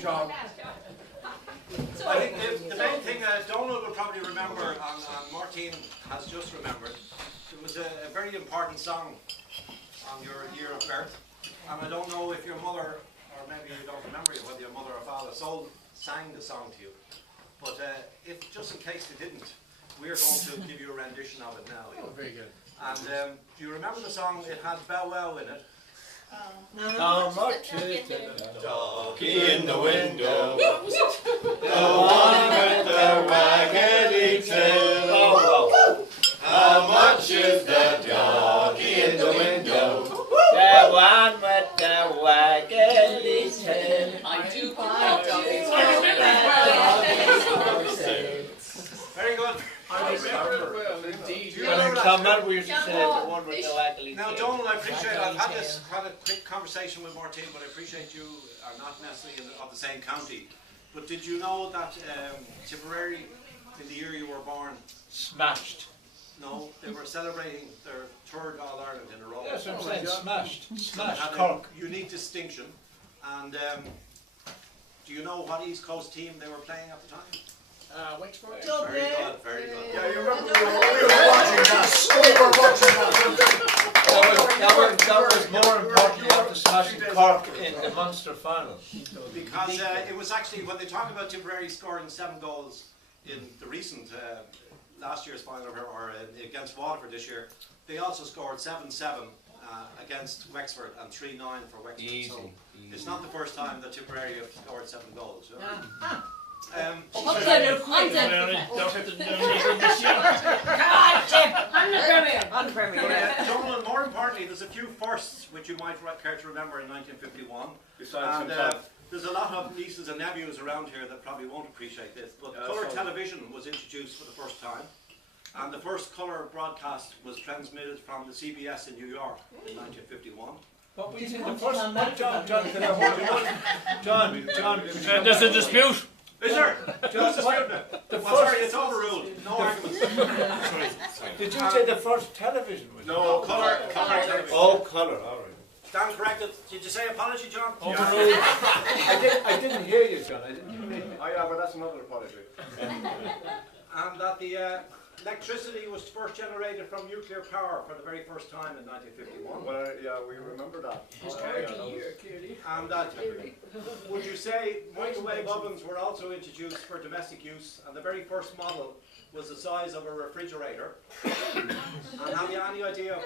John. I think the main thing Donal will probably remember, and Mairtin has just remembered, it was a very important song on your year of birth. And I don't know if your mother, or maybe you don't remember whether your mother or father sang the song to you. But if just in case they didn't, we're going to give you a rendition of it now. Oh, very good. And do you remember the song? It had Bow Wow in it. How much is the doggy in the window? The one with the waggly tail. How much is the doggy in the window? The one with the waggly tail. I do Very good. I remember it well, indeed. Do you remember that? Summer we used to say the one with the waggly Now, tail. Donal, I appreciate I've had a quick conversation with Mairtin, but I appreciate you are not necessarily of the same county. But did you know that Tipperary, in the year you were born, Smashed. no, they were celebrating their third All Ireland in a row. Yes, I'm saying smashed. Smashed. Had Cork. a unique distinction. And do you know what East Coast team they were playing at the time? Wexford. Very good, very good. Yeah, you remember we were watching that. We were watching That was more important after smashing Cork in the Munster final. Because it was actually, when they talk about Tipperary scoring 7 goals in the recent, last year's final, or against Waterford this year, they also scored 7-7 against Wexford and 3-9 for Wexford. Easy, So easy. it's not the first time that Tipperary have scored 7 goals. I'm the Premier. Donal, more importantly, there's a few firsts which you might care to remember in 1951. Besides And there's a lot of nieces and nephews around here that probably won't appreciate this, but colour television was introduced for the first time. And the first colour broadcast was transmitted from the CBS in New York in 1951. But we did the first John, There's a dispute. Is there? Who's disputing it? Sorry, it's overruled. No arguments. Did you say the first television was? No, colour television. Oh, colour, alright. Stand corrected. Did you say apology, John? Overruled. I didn't hear you, John. I didn't hear you. Oh yeah, but that's another apology. And that the electricity was first generated from nuclear power for the very first time in 1951. Well, yeah, we remember that. Historical year, clearly. And that, would you say microwave ovens were also introduced for domestic use, and the very first model was the size of a refrigerator? And have you any idea of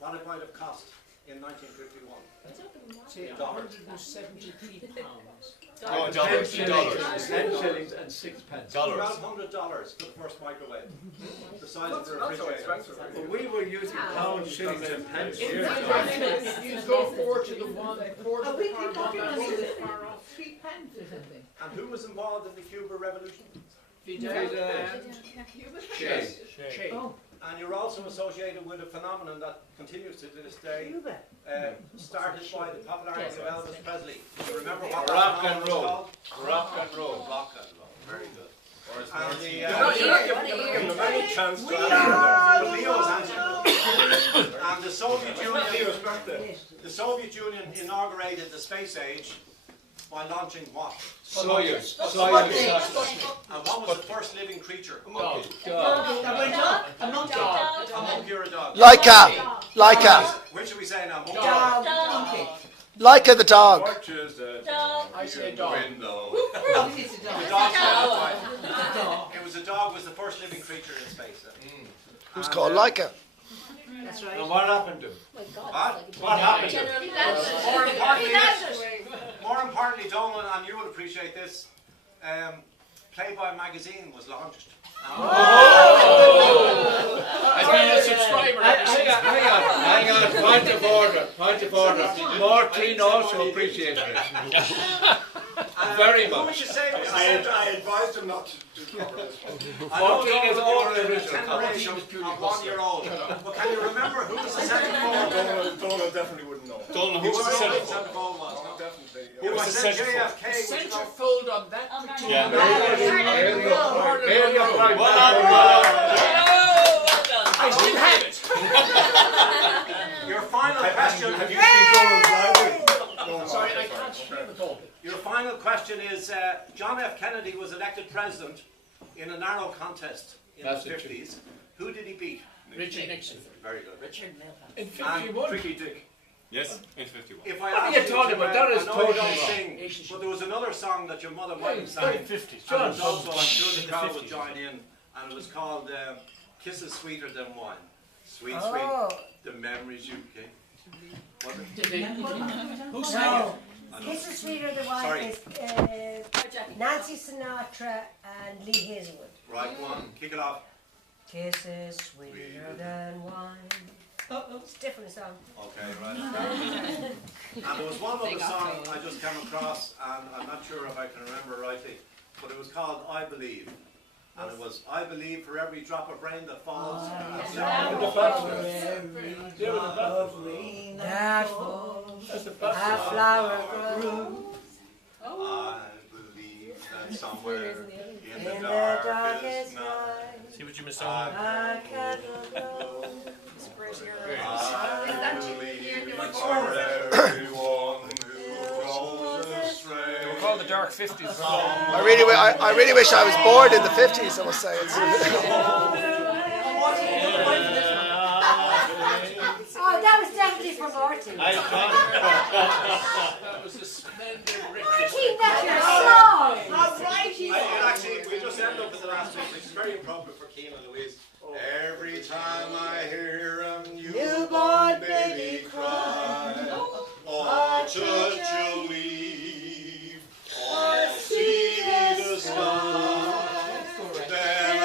what it might have cost in 1951? Say £173. Oh, dollars. 10 shillings and 6 pence. Dollars. $1,200 for the first microwave. The size of a Not so refrigerator. expensive. But we were using pounds, shillings and pence here. You go forward to the one, forward to the We're talking car, about forward to the it. car off. 3 pence or something. And who was involved in the Cuba Revolution? Fidel and Che. Oh, And you're also associated with a phenomenon that continues to this day, Cuba. started by the popularity of Elvis Presley. Do you remember what Rock that and phenomenon was roll. called? Rock and roll. Rock and roll. Very good. And the, You're not giving them any chance to answer but Leo's answered. And the Soviet that. Union, Leo's back there. the Soviet Union inaugurated the space age by launching what? Soyuz. And what was the first living creature? God. A monkey. A monkey or a dog? Laika. Which should we say now? Monkey. Dog. Monkey. Laika the dog. Watch is the I say dog. window. Oh, it's a The dog. dog. A dog. It was a dog. Was the first living creature in space. Who's And, called Laika? That's And right. what happened to him? What happened? He More importantly, Donal, and you will appreciate this, Playboy magazine was launched. I've been a subscriber ever since. Hang on, point of order. Mairtin also appreciates it. Very Who would much. you say was the I advised him not to cover this one. I know Mairtin is Donal, all you're the original. generation of 1 year old. But can you remember who was the centre Donal definitely wouldn't know. Donal, Who who was the the centre? centre forward was? Donal definitely. If was I the said centre JFK, would you know? Centerfold on that particular. Yeah. There you go. There you go. I still have it. Your final question. Have you seen Donal's library? Donal's sorry, I can't hear the call. Your final question is, John F. Kennedy was elected president in a narrow contest in That's the it. 50s. Who did he beat? Richard Nixon. Very good. Richard Milhouse. In 51. Tricky Dick. Yes, in 51. If I What are asked you you talking to, about? That is I know totally you don't wrong. sing, but there was another song that your mother might have It's sang. like 50s. And John it was also, I'm sure in the the crowd would 50s. join in, and it was called Kisses Sweeter Than Wine. Sweet, Oh. sweet, the memories you gave. Was it? Did they- Who sang No, I know. Kiss is Sweeter Than Wine Sorry. is Nancy Sinatra and Lee Hazelwood. Right, go on, kick it off. Kiss is sweeter than wine. It's a different song. Okay, right. And there was one other song I just came across, and I'm not sure if I can remember rightly, but it was called I Believe. And it was, I believe for every drop of rain that falls. With the Baptist. Yeah, with the Baptist. That falls, That's the a Baptist. flower grows I believe that somewhere in the in the darkest darkest night, night. See what you missed out. A candle glows. I believe for everyone who goes astray. They were called the Dark 50s. I really wish I was born in the 50s, I must say. Oh, that was definitely for Martin. That was a splendid Martin, that's your song. Actually, we just ended up with the last one, which is very appropriate for Keane and Louise. Every time I hear a newborn baby cry, or church you leave, or see the sky, then I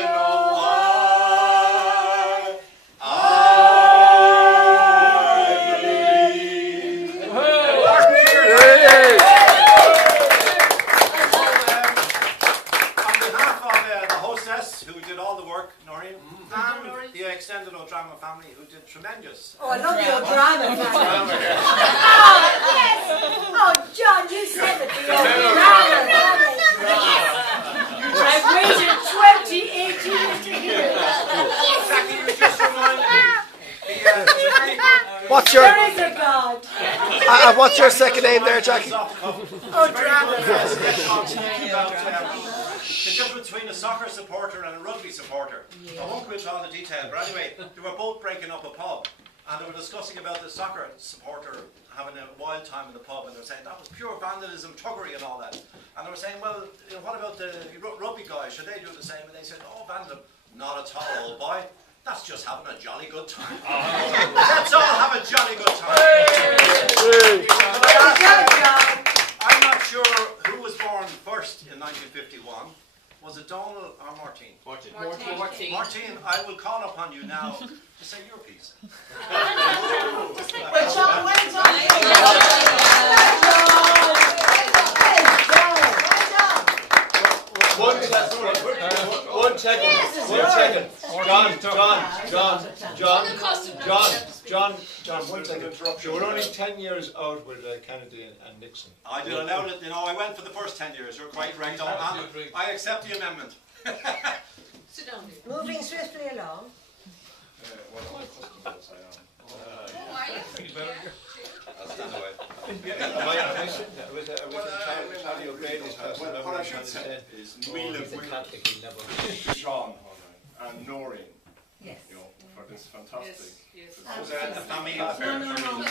know why I believe. On behalf of the hostess who did all the work, Noreen, and the extended O'Drama family who did tremendous. Oh, I love the O'Drama family. Oh, yes. Oh, John, you said it. The O'Drama family. I've waited 28 years to hear it. Exactly, you just reminded me. What's your There is a God. what's your second name there, Jackie? O'Drama. The difference between a soccer supporter and a rugby supporter. I won't go into all the detail, but anyway, they were both breaking up a pub, and they were discussing about the soccer supporter having a wild time in the pub, and they were saying that was pure vandalism, thuggery and all that. And they were saying, well, you know, what about the rugby guys? Should they do the same? And they said, oh, vandalism, not at all, old boy. That's just having a jolly good time. Let's all have a jolly good time. I'm not sure who was born first in 1951. Was it Donal or Mairtin? Martin. Mairtin, I will call upon you now to say your piece. Well, John, well One second. John, 1 second. So we're only 10 years out with Kennedy and Nixon. I did allow it, you know, I went for the first 10 years, you're quite right. I accept the amendment. Sit down here. Moving swiftly along. I'll stand away. What I should say is we live with Sean and Noreen, Yes. you know, for this fantastic. Yes. It was a family affair. It's a family.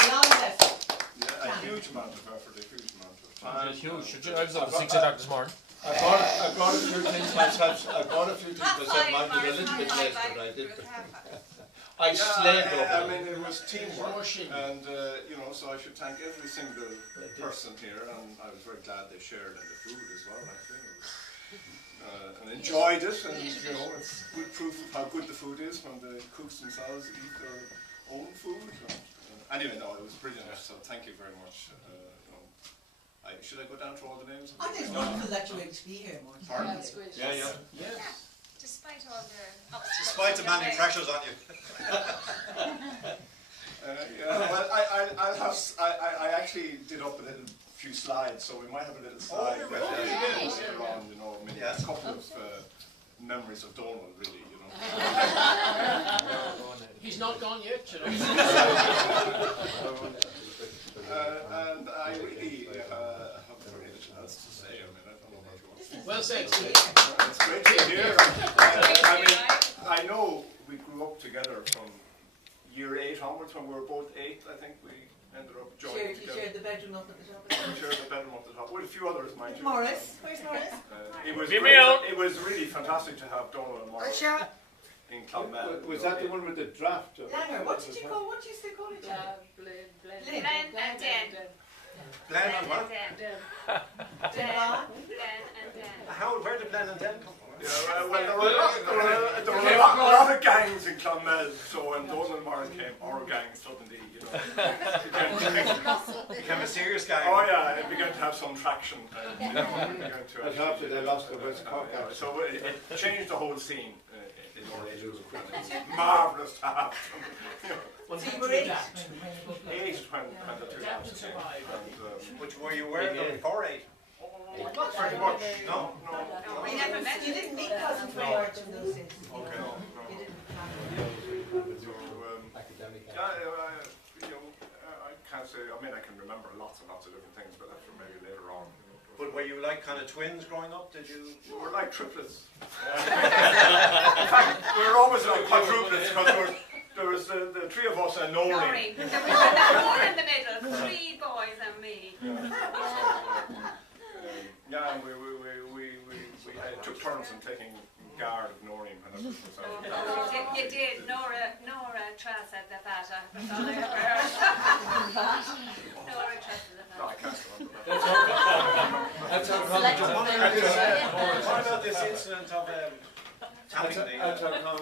Yeah, a huge amount of effort, a huge amount of time. It's huge. I was up at 6 o'clock this morning. I brought a few things myself. Mine was a little bit late, but I did. I slaved over I it. mean, it was teamwork, and you know, so I should thank every single person here, and I was very glad they shared in the food as well. Actually, it was, and enjoyed it, and you know, it's good proof of how good the food is when the cooks themselves eat their own food. Anyway, no, it was brilliant. So thank you very much. You know, should I go down through all the names? I think it's wonderful that you're able to be here, Martin. Pardon? That's great. Yeah. Despite all the obstacles. Despite the many pressures on you. Well, I actually did up a little few slides, so we might have a little slide later on, you know, maybe a couple of memories of Donal, really, you know. He's not gone yet, you know. And I really have very little else to say. I mean, I don't know what you want to say. Well said. It's great to hear. I mean, I know we grew up together from year 8 onwards. When we were both 8, I think we ended up joining You together. shared the bedroom up at the top. We shared the bedroom up the top with a few others, mind you. Morris, where's Morris? It was Give great. me out. It was really fantastic to have Donal and Morris in Clonmel. Was that the one with the draft? Langer, what did you call? What used to call it? Glenn and Dan. Glenn and what? Glenn and Dan. Where did Glenn and Dan come from? Yeah, well, there were a lot of gangs in Clonmel, so when Donal and Morris came, our gang suddenly, you know, Became a serious guy. oh yeah, it began to have some traction. You know, we began to That's after they lost the West Cork. so it changed the whole scene in our age. It was marvellous to have them. You know, So you were 8? 8 when the two Adapt and came. survive. Which were you wearing them before 8? Not very much. No. We never met You didn't meet cousins very much in those days. Okay. You didn't. So, you know, I can't say. I mean, I can remember lots and lots of different things, but that's for maybe later on. But were you like kind of twins growing up? Did you? We were like triplets. In fact, we were always like quadruplets because there was the 3 of us and Noreen. Noreen. There was another one in the middle, 3 boys and me. Yeah, and we took turns in taking guard of Noreen. And that was You did. Nora Truss at the Fata. That's all I ever heard. Nora Truss at the no, I Fata. can't remember that. That's how What about this incident of tapping the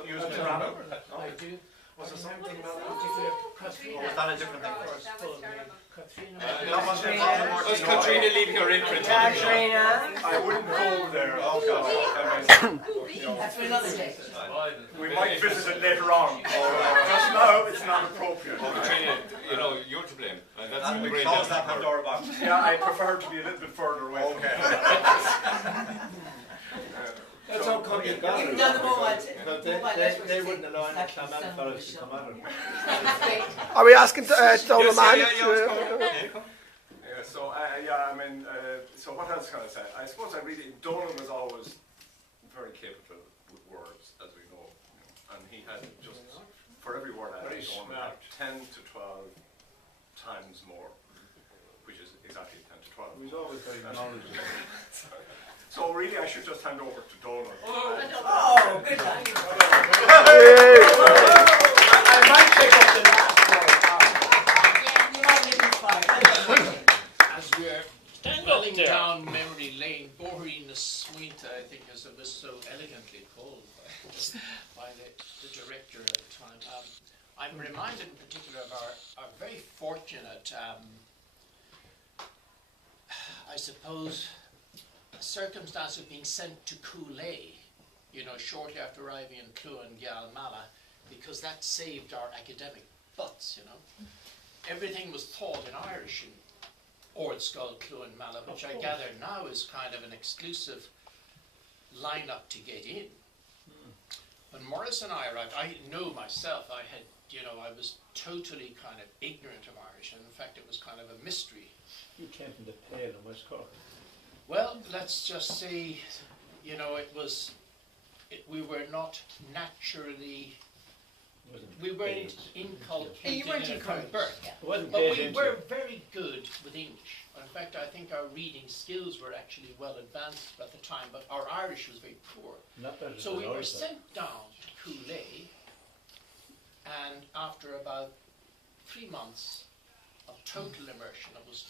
using the rabbit? I do. Was there something Remember about that that? particular Katrina? Or was that a different thing? That was terrible. Katrina. Was Katrina leaving her imprint on the show? I wouldn't go there. Oh God! You know, That's for another day. we might visit it later on. Just now, it's not appropriate. Oh, Katrina, you know, you're to blame. And that's And a we great closed lesson that for her. Pandora box. Yeah, I prefer to be a little bit further away. Okay. That's how come you got You've her. done the mobile. Because they wouldn't allow any Clonmel fellas to come at her. Are we asking Donal Mann? Yeah, so yeah, I mean, so what else can I say? I suppose Donal was always very capable with words, as we know, and he had just, for every word I Very had, Donal smart. had 10 to 12 times more, which is exactly 10 to 12. He was always very knowledgeable. So really, I should just hand over to Donal. Oh, good luck. I might take up the last You might get inspired. As we're dwelling down memory lane, Boreen Sweeta, I think, as it was so elegantly called by the director at the time. I'm reminded in particular of our very fortunate, I suppose, circumstance of being sent to Coolay, you know, shortly after arriving in Clúin Geal Mala, because that saved our academic butts, you know. Everything was taught in Irish in Ord Skull, Clúin Mala, which I gather now is kind of an exclusive lineup to get in. When Morris and I arrived, I know myself, I had, you know, I was totally kind of ignorant of Irish, and in fact it was kind of a mystery. You came from the Pale in West Cork. Well, let's just say, you know, we were not naturally, we weren't inculcated in it from birth. It wasn't But paid we into. were very good with English. In fact, I think our reading skills were actually well advanced at the time, but our Irish was very poor. Not better So than we were ours, though. sent down to Coolay, and after about 3 months of total immersion, it was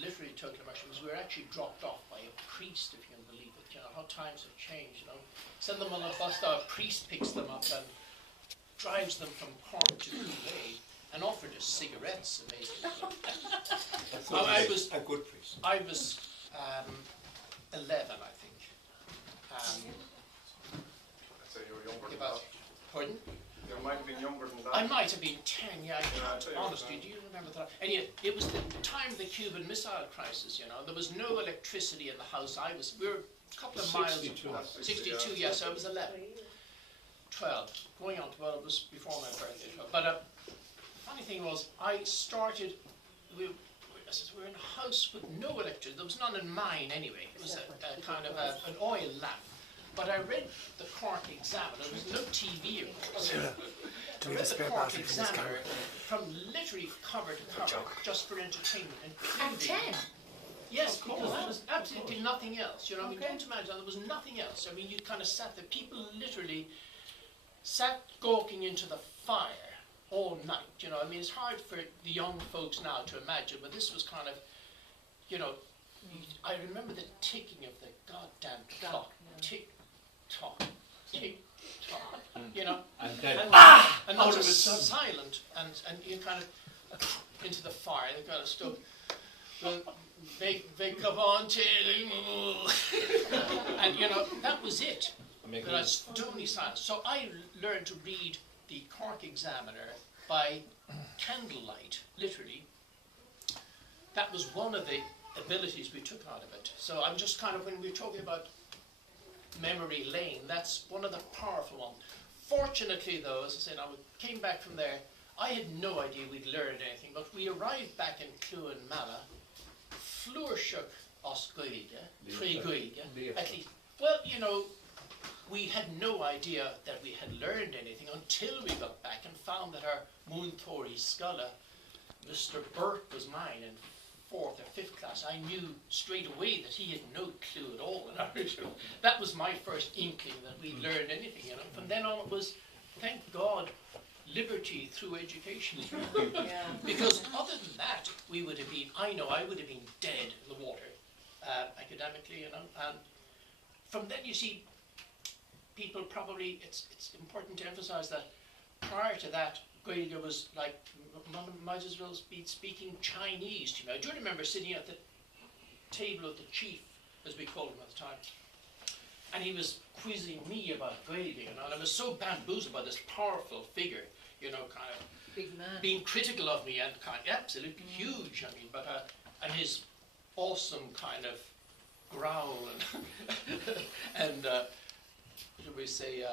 literally total immersion, because we were actually dropped off by a priest, if you can believe it. You know, how times have changed, you know. Send them on a bus, a priest picks them up and drives them from Cork to Coolay and offered us cigarettes, amazingly. I was a good priest. I was 11, I think. I'd say you were younger than About, that. pardon? You might have been younger than that. I might have been 10, yeah, I Yeah, can't, I'd say you honestly, were do you remember that? And yet, it was the time of the Cuban Missile Crisis, you know, there was no electricity in the house. We were a couple of miles 62. apart. 62, yes, I was 11. 12, going on 12, it was before my birthday. But funny thing was, I started, we were in a house with no electricity. There was none in mine anyway. It was a kind of an oil lamp. But I read the Cork Examiner. There was no TV, of course. I read the Cork Examiner from literally cover to cover, just for entertainment. At 10? Yes, because there was absolutely nothing else. You know, I mean, don't imagine, there was nothing else. I mean, you kind of sat there. People literally sat gawking into the fire all night. You know, I mean, it's hard for the young folks now to imagine, but this was kind of, you know, I remember the ticking of the goddamn clock. Tick, tock, tick, tock. You know, And then, and it was silent, and you kind of into the fire. They kind of stood. They come on telling, and you know that was it. But I was totally silent. So I learned to read the Cork Examiner by candlelight, literally. That was one of the abilities we took out of it. So I'm just kind of, when we're talking about memory lane, that's one of the powerful ones. Fortunately, though, as I said, I came back from there. I had no idea we'd learned anything, but we arrived back in Cluan Mala. Flourshuk os Gaeilge, Tré Gaeilge, at least. Well, you know, we had no idea that we had learned anything until we got back and found that our Moonthori scholar, Mr. Burt, was mine in 4th or 5th class. I knew straight away that he had no clue at all in Irish. That was my first inkling that we learned anything, you know. From then on it was, thank God, liberty through education. Yeah. Because other than that, we would have been, I know I would have been dead in the water, academically, you know. And from then, you see, people probably, it's important to emphasize that prior to that, Gaeilge was like, might as well be speaking Chinese to me. I do remember sitting at the table of the chief, as we called him at the time, and he was quizzing me about Gaeilge, you know, and I was so bamboozled by this powerful figure, you know, kind of Big man. being critical of me and kind of absolutely huge, I mean, but and his awesome kind of growl and should we say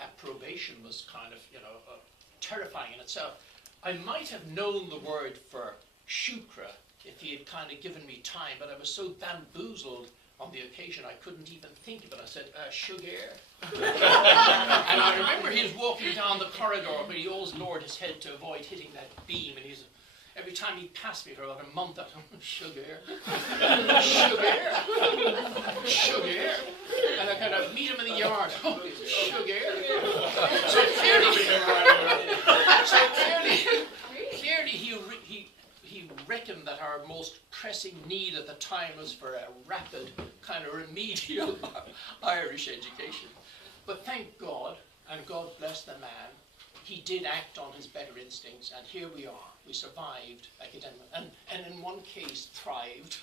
approbation was kind of, you know, terrifying in itself. I might have known the word for shukra if he had kind of given me time, but I was so bamboozled on the occasion I couldn't even think of it. I said, sugar. And I remember he was walking down the corridor, but he always lowered his head to avoid hitting that beam, and every time he passed me for about a month, I thought, sugar, sugar, sugar. And I kind of meet him in the yard, sugar. So clearly he reckoned that our most pressing need at the time was for a rapid kind of remedial Irish education. But thank God, and God bless the man, he did act on his better instincts, and here we are. We survived academically, and in one case thrived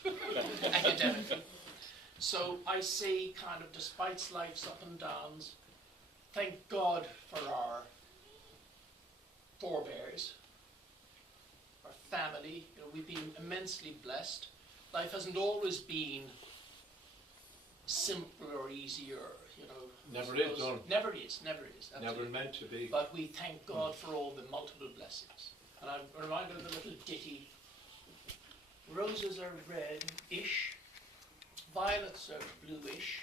academically. So I say, kind of, despite life's up and downs, thank God for our forebears, our family. You know, we've been immensely blessed. Life hasn't always been simple or easier, you know. Never is, Donal. Never is, never is. Never Absolutely. meant to be. But we thank God for all the multiple blessings. And I'm reminded of the little ditty, roses are red-ish, violets are bluish.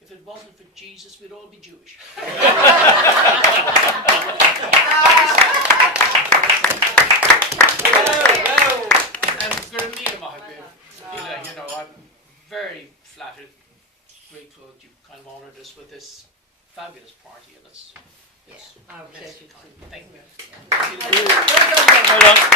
If it wasn't for Jesus, we'd all be Jewish. You know, I'm very flattered, grateful that you kind of honoured us with this fabulous party, and it's Our pleasure. Thank you. Well done.